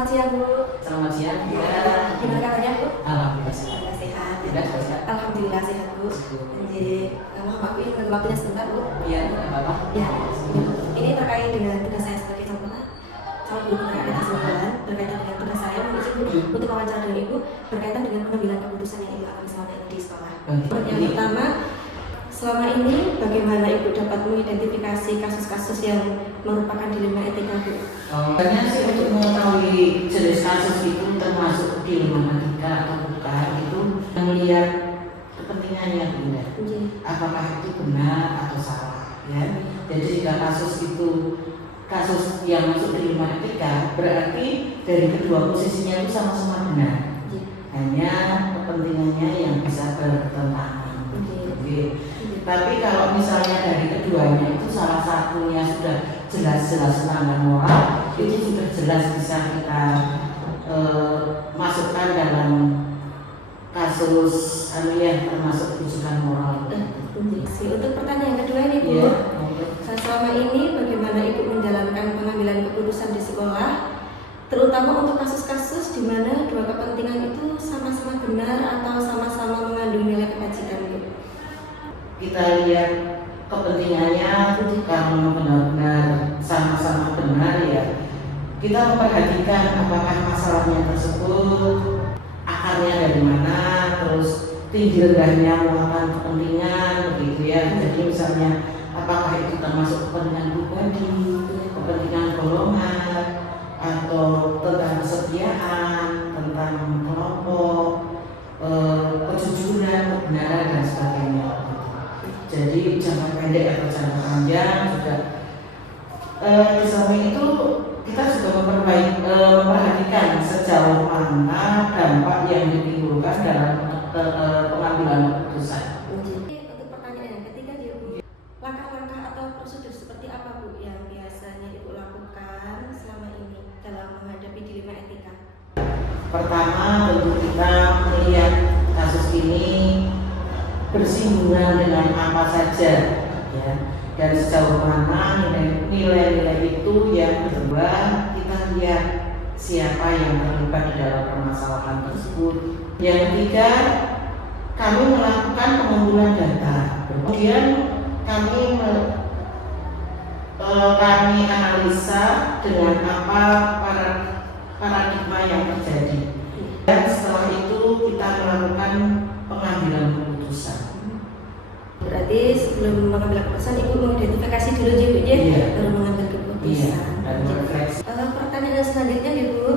Selamat siang Bu. Selamat siang. Ya. Gimana kabarnya Bu? Alhamdulillah sehat. Alhamdulillah sehat. Sudah sehat. Alhamdulillah sehat Bu. Jadi mohon maaf ini mengambil waktunya sebentar Bu. Iya, Bapak. Ya. Ini terkait dengan tugas saya sebagai calon guru PKN kelas 9 berkaitan dengan tugas saya mengisi Bu untuk wawancara dengan Ibu berkaitan dengan pengambilan keputusan yang Ibu akan selama ini di sekolah. Yang pertama, selama ini bagaimana Ibu dapat mengidentifikasi kasus-kasus yang merupakan dilema etika Bu? Sebenarnya sih untuk mengetahui jenis kasus itu termasuk dilema etika atau bukan itu melihat kepentingannya tidak. Apakah itu benar atau salah ya. Jadi jika kasus itu kasus yang masuk dilema etika berarti dari kedua posisinya itu sama-sama benar. Hanya kepentingannya yang bisa bertentangan. Tapi kalau misalnya dari keduanya itu salah satunya sudah jelas-jelas melanggar moral, itu sudah jelas bisa kita masukkan dalam kasus termasuk rujukan moral. Untuk pertanyaan kedua ini Bu, selama ini bagaimana Ibu menjalankan pengambilan keputusan di sekolah, terutama untuk kasus-kasus di mana dua kepentingan itu sama-sama benar atau sama-sama mengandung nilai kebajikan Bu? Kita lihat kepentingannya kalau benar-benar sama-sama benar ya kita memperhatikan apakah masalahnya tersebut akarnya dari mana, terus tinggi rendahnya muatan kepentingan begitu ya. Jadi misalnya apakah itu termasuk kepentingan pribadi, kepentingan golongan, atau tentang kesetiaan, tentang kelompok, kejujuran, kebenaran dan sebagainya. Jadi jangka pendek atau jangka panjang juga di samping itu kita juga memperhatikan sejauh mana dampak yang ditimbulkan dalam pengambilan keputusan. Untuk pertanyaan yang ketiga Bu, langkah-langkah atau prosedur seperti apa Bu yang biasanya Ibu lakukan selama ini dalam menghadapi dilema etika? Pertama tentu kita melihat kasus ini bersinggungan dengan apa saja ya, dan sejauh mana nilai-nilai itu. Yang kedua kita lihat siapa yang terlibat di dalam permasalahan tersebut. Yang ketiga kami melakukan pengumpulan data, kemudian kami analisa dengan apa paradigma yang terjadi, dan setelah itu kita melakukan pengambilan keputusan. Berarti sebelum mengambil keputusan Ibu mengidentifikasi dulu ya Bu ya, baru mengambil keputusan. Dan refleksi. Pertanyaan selanjutnya Ibu,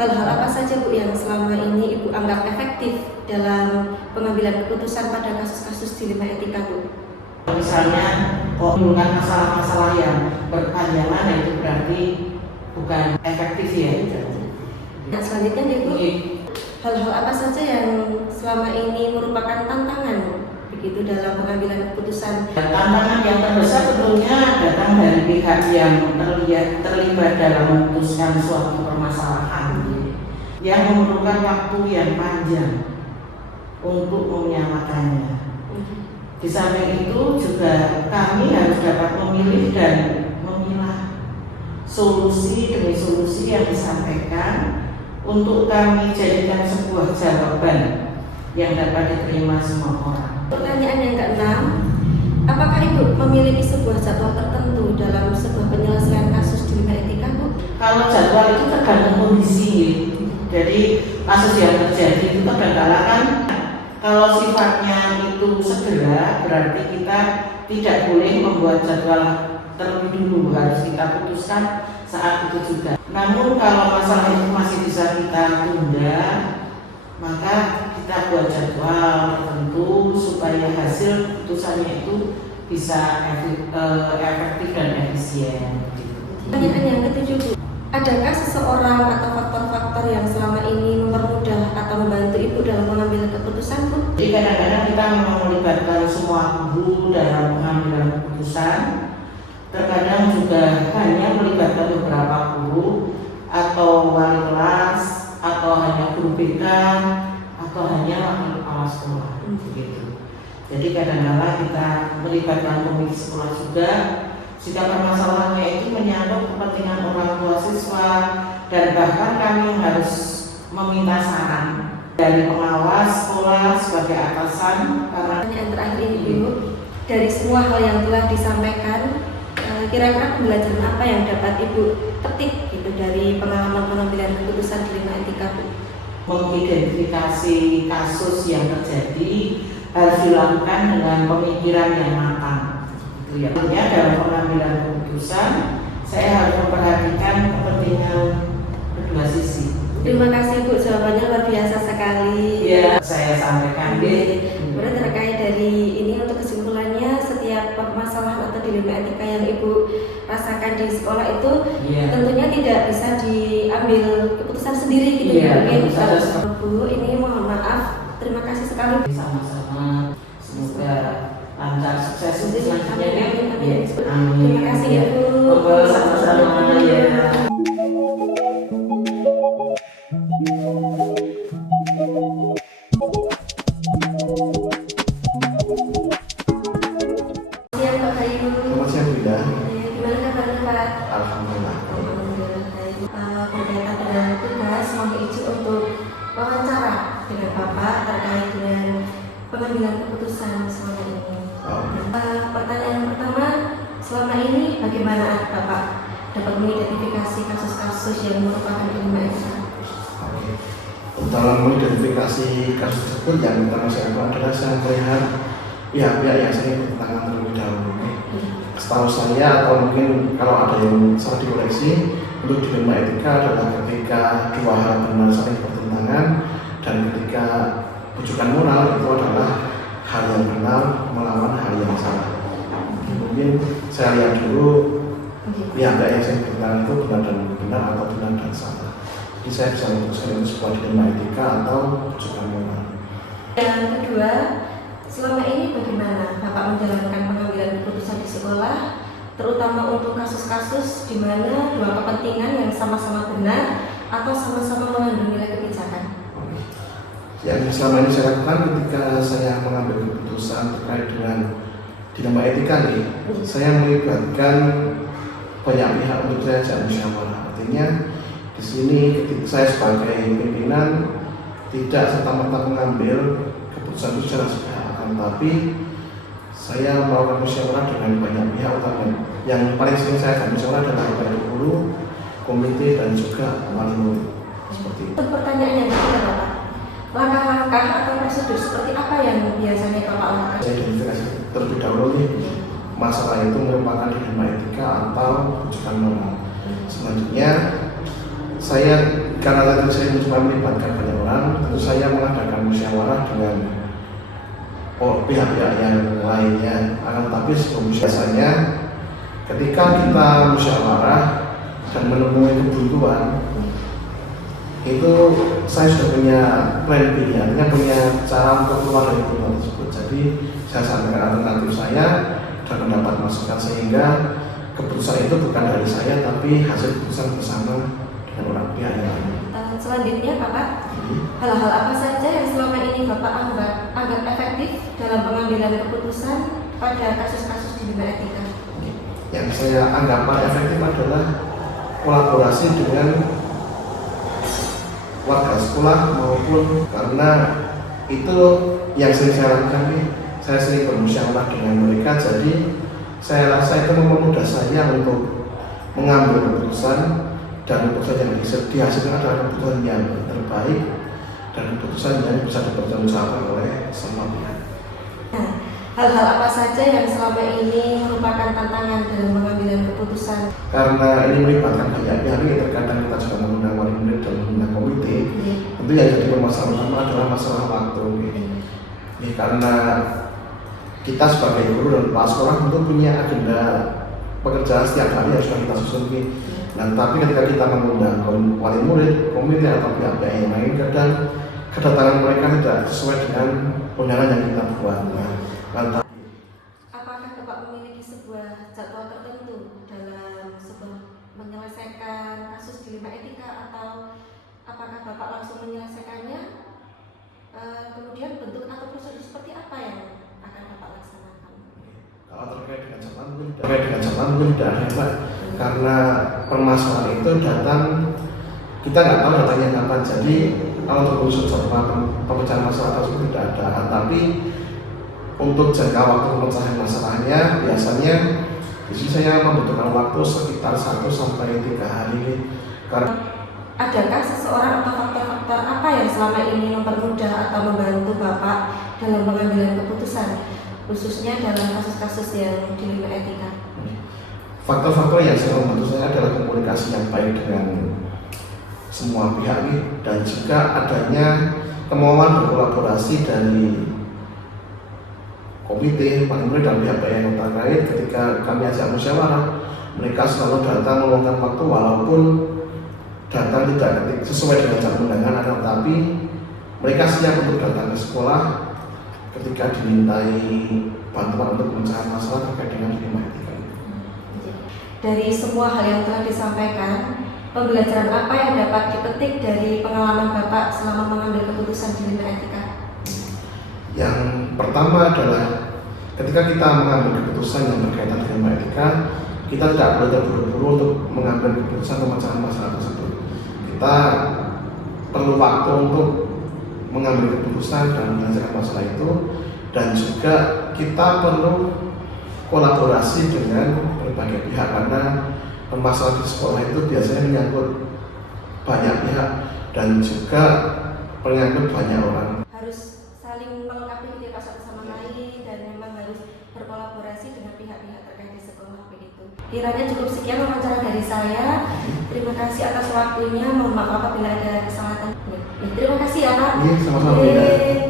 hal-hal apa saja Bu yang selama ini Ibu anggap efektif dalam pengambilan keputusan pada kasus-kasus dilema etika Bu? Misalnya kok menimbulkan masalah-masalah yang berkepanjangan, itu berarti bukan efektif ya. Nah, selanjutnya Ibu, hal-hal apa saja yang selama ini merupakan tantangan begitu dalam pengambilan keputusan? Tantangan yang terbesar tentunya datang dari pihak yang terlibat dalam memutuskan suatu permasalahan yang memerlukan waktu yang panjang untuk menyamakannya. Di samping itu juga kami harus dapat memilih dan memilah solusi demi solusi yang disampaikan untuk kami jadikan sebuah jawaban yang dapat diterima semua orang. Pertanyaan yang keenam, apakah Ibu memiliki sebuah jadwal tertentu dalam sebuah penyelesaian kasus dilema etika Bu? Kalau jadwal itu tergantung kondisi. Jadi kasus yang terjadi itu kadang-kadang kan kalau sifatnya itu segera, berarti kita tidak boleh membuat jadwal terlebih dulu, harus kita putuskan saat itu juga. Namun kalau masalah itu masih bisa kita tunda, maka kita buat jadwal tertentu supaya hasil putusannya itu bisa efektif dan efisien. Pertanyaan yang ketujuh Bu, adakah seseorang atau faktor-faktor yang selama ini mempermudah atau membantu Ibu dalam mengambil keputusan Bu? Jadi kadang-kadang kita memang melibatkan semua guru dalam pengambilan keputusan. Terkadang juga hanya melibatkan beberapa guru atau wali kelas atau hanya guru BK atau hanya wakil kepala sekolah begitu. Jadi kadang-kadang kita melibatkan pemilik sekolah juga jika permasalahannya itu menyangkut kepentingan orang tua siswa dan bahkan kami harus meminta saran dari pengawas sekolah sebagai atasan karena Pertanyaan terakhir ini Ibu, dari semua hal yang telah disampaikan, kira-kira pembelajaran apa yang dapat Ibu petik gitu dari pengalaman pengambilan keputusan di 5 etika Bu? mengidentifikasi kasus yang terjadi harus dilakukan dengan pemikiran yang matang. Itu ya. Artinya dalam pengambilan keputusan saya harus memperhatikan kepentingan kedua sisi. Terima kasih Bu, jawabannya luar biasa sekali. Ya, saya sampaikan Kemudian terkait dari ini untuk kesimpulannya, setiap permasalahan atau dilema etika yang Ibu rasakan di sekolah itu tentunya tidak bisa diambil keputusan sendiri gitu ya. Mungkin Bu, ini mohon maaf, terima kasih sekali. Sama-sama, semoga lancar sukses untuk selanjutnya. Amin. Amin. Terima kasih ya Bu. Sama-sama ya. Siang Pak Hayu. Selamat siang, Bunda. Gimana kabarnya Pak? Alhamdulillah. Alhamdulillah baik. Berkaitan dengan tugas, mohon izin untuk wawancara dengan Bapak terkait dengan pengambilan keputusan selama ini. Pertanyaan pertama, selama ini bagaimana Bapak dapat mengidentifikasi kasus-kasus yang merupakan dilema etika? Oke. Dalam mengidentifikasi kasus tersebut, yang pertama saya lakukan adalah saya melihat pihak-pihak yang sering bertentangan terlebih dahulu. Setahu saya, atau mungkin kalau ada yang salah dikoreksi, untuk dilema etika adalah ketika dua hal benar saling bertentangan dan ketika rujukan moral itu adalah hal yang benar melawan hal yang salah. Mungkin saya lihat dulu pihak-pihak yang sering bertentangan itu benar dan benar atau benar dan salah. Jadi saya bisa memutuskan itu sebuah dilema etika atau rujukan moral. Yang kedua, selama ini bagaimana Bapak menjalankan pengambilan keputusan di sekolah, terutama untuk kasus-kasus di mana dua kepentingan yang sama-sama benar atau sama-sama mengandung nilai kebijakan? Yang selama ini saya lakukan ketika saya mengambil keputusan terkait dengan dilema etika nih, saya melibatkan banyak pihak untuk saya ajak musyawarah. Artinya di sini ketika saya sebagai pimpinan tidak serta-merta mengambil keputusan itu secara sepihak, tapi saya melakukan musyawarah dengan banyak pihak utama. Yang paling sering saya ajak musyawarah adalah baik guru, komite dan juga wali murid. Seperti itu. Untuk pertanyaan yang ketiga Bapak, langkah-langkah atau prosedur seperti apa yang biasanya Bapak lakukan? Saya identifikasi terlebih dahulu nih, masalah itu merupakan dilema etika atau rujukan moral. Selanjutnya saya, karena tadi saya mencoba melibatkan banyak orang, tentu saya mengadakan musyawarah dengan pihak-pihak yang lainnya. Tetapi biasanya ketika kita musyawarah dan menemui kebuntuan, itu saya sudah punya plan B, artinya punya cara untuk keluar dari kebuntuan tersebut. Jadi saya sampaikan alternatif saya dan mendapat masukan sehingga keputusan itu bukan dari saya tapi hasil keputusan bersama dengan orang pihak yang lain. Selanjutnya Bapak, hal-hal apa saja yang selama ini Bapak anggap efektif dalam pengambilan keputusan pada kasus-kasus dilema etika? Yang saya anggap efektif adalah kolaborasi dengan warga sekolah maupun, karena itu yang sering saya lakukan nih, saya sering bermusyawarah dengan mereka, jadi saya rasa itu mempermudah saya untuk mengambil keputusan, dan keputusan yang dihasilkan adalah keputusan yang terbaik dan keputusan yang bisa dipertanggungjawabkan oleh semua pihak. Nah, hal-hal apa saja yang selama ini merupakan tantangan dalam pengambilan keputusan? Karena ini melibatkan banyak pihak, terkadang kita juga mengundang wali murid dan mengundang komite. Tentu yang jadi permasalahan utama adalah masalah waktu. Karena kita sebagai guru dan kepala sekolah tentu punya agenda pekerjaan setiap hari yang sudah kita susun. Nah, tapi ketika kita mengundang wali murid, komite atau pihak-pihak yang lain, kadang kedatangan mereka tidak sesuai dengan undangan yang kita buat. Apakah Bapak memiliki sebuah jadwal tertentu dalam sebuah menyelesaikan kasus dilema etika, atau apakah Bapak langsung menyelesaikannya? Kemudian bentuk atau prosedur seperti apa yang akan Bapak laksanakan? Kalau terkait dengan jadwal mungkin tidak ada, Pak. Karena permasalahan itu datang kita nggak tahu datanya kapan. Jadi kalau untuk urusan pemecahan masalah tersebut tidak ada, tapi untuk jangka waktu pemecahan masalahnya biasanya di sini saya membutuhkan waktu sekitar 1 sampai 3 hari. Karena adakah seseorang atau faktor-faktor apa yang selama ini mempermudah atau membantu Bapak dalam pengambilan keputusan, khususnya dalam kasus-kasus yang di lingkup etika? faktor-faktor yang saya membantu saya adalah komunikasi yang baik dengan semua pihak dan juga adanya kemauan berkolaborasi dari komite, paling dan pihak-pihak yang terkait. Ketika kami ajak musyawarah, mereka selalu datang meluangkan waktu walaupun datang tidak sesuai dengan jam undangan, tetapi mereka siap untuk datang ke sekolah ketika dimintai bantuan untuk pemecahan masalah terkait dengan lingkungan etika. Dari semua hal yang telah disampaikan, pembelajaran apa yang dapat dipetik dari pengalaman Bapak selama mengambil keputusan di lingkungan etika? Yang pertama adalah ketika kita mengambil keputusan yang berkaitan dengan etika, kita tidak boleh terburu-buru untuk mengambil keputusan pemecahan masalah tersebut. Kita perlu waktu untuk mengambil keputusan dan menyelesaikan masalah itu, dan juga kita perlu kolaborasi dengan berbagai pihak, karena permasalahan di sekolah itu biasanya menyangkut banyak pihak dan juga menyangkut banyak orang. Harus saling melengkapi diri satu sama lain dan memang harus berkolaborasi dengan pihak-pihak terkait di sekolah begitu. Kiranya cukup sekian wawancara dari saya. Terima kasih atas waktunya. Mohon maaf apabila ada kesalahan. Terima kasih ya Pak. Iya, sama-sama.